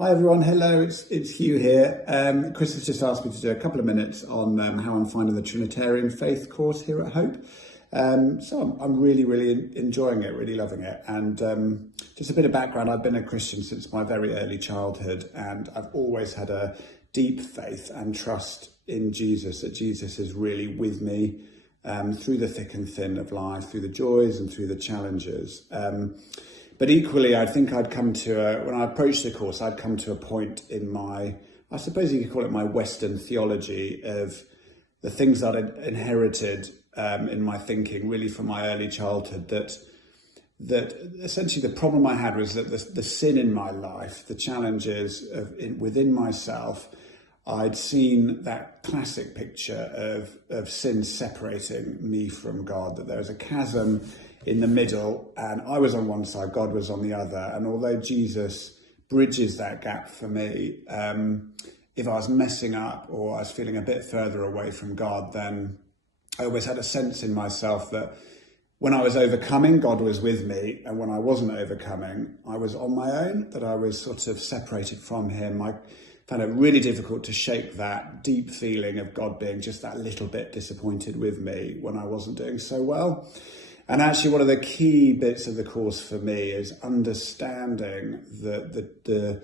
Hi everyone, hello, it's Hugh here. Chris has just asked me to do a couple of minutes on how I'm finding the Trinitarian faith course here at Hope. So I'm really enjoying it, really loving it. And just a bit of background, I've been a Christian since my very early childhood, and I've always had a deep faith and trust in Jesus, that Jesus is really with me through the thick and thin of life, through the joys and through the challenges. But equally, I think I'd come to, when I approached the course, I'd come to a point in my, I suppose you could call it my Western theology, of the things that I'd inherited in my thinking, really from my early childhood, that essentially the problem I had was that the sin in my life, the challenges within myself, I'd seen that classic picture of sin separating me from God, that there was a chasm in the middle, and I was on one side, God was on the other. And although Jesus bridges that gap for me, if I was messing up or I was feeling a bit further away from God, then I always had a sense in myself that when I was overcoming, God was with me, and when I wasn't overcoming, I was on my own, that I was sort of separated from him. I found it really difficult to shake that deep feeling of God being just that little bit disappointed with me when I wasn't doing so well. And actually, one of the key bits of the course for me is understanding the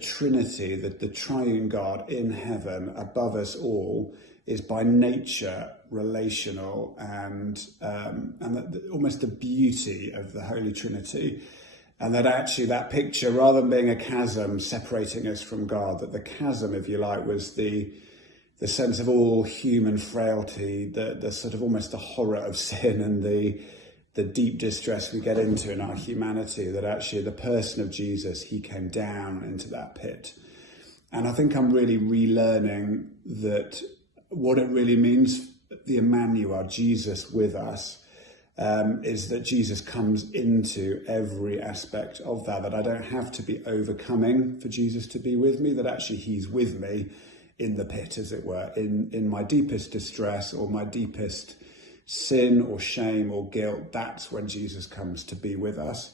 Trinity, the triune God in heaven above us all, is by nature relational, and almost the beauty of the Holy Trinity. And that actually that picture, rather than being a chasm separating us from God, that the chasm, if you like, was the sense of all human frailty, the sort of almost the horror of sin and the deep distress we get into in our humanity, that actually the person of Jesus, he came down into that pit. And I think I'm really relearning that what it really means, the Emmanuel, Jesus with us, is that Jesus comes into every aspect of that I don't have to be overcoming for Jesus to be with me, that actually he's with me in the pit, as it were, in my deepest distress or my deepest sin or shame or guilt. That's when Jesus comes to be with us.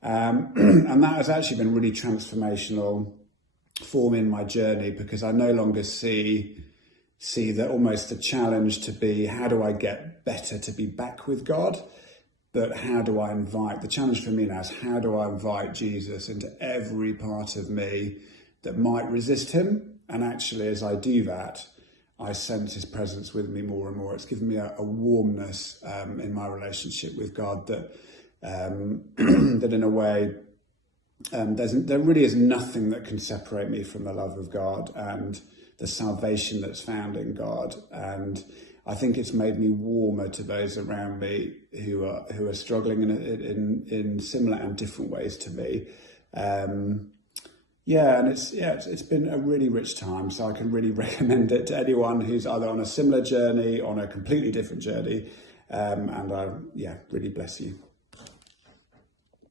And that has actually been really transformational for me in my journey, because I no longer see that almost the challenge to be, how do I get better to be back with God? But how do I invite, the challenge for me now is, how do I invite Jesus into every part of me that might resist him? And actually, as I do that, I sense his presence with me more and more. It's given me a warmness in my relationship with God that that in a way, there really is nothing that can separate me from the love of God and the salvation that's found in God. And I think it's made me warmer to those around me who are struggling in similar and different ways to me. And it's been a really rich time, so I can really recommend it to anyone who's either on a similar journey, on a completely different journey, and I really bless you.